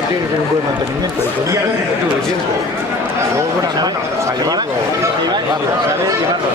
motor tiene que tener un buen mantenimiento, y con un tuve tiempo. Luego buenas manos, a llevarlo, para llevarlo, para llevarlo.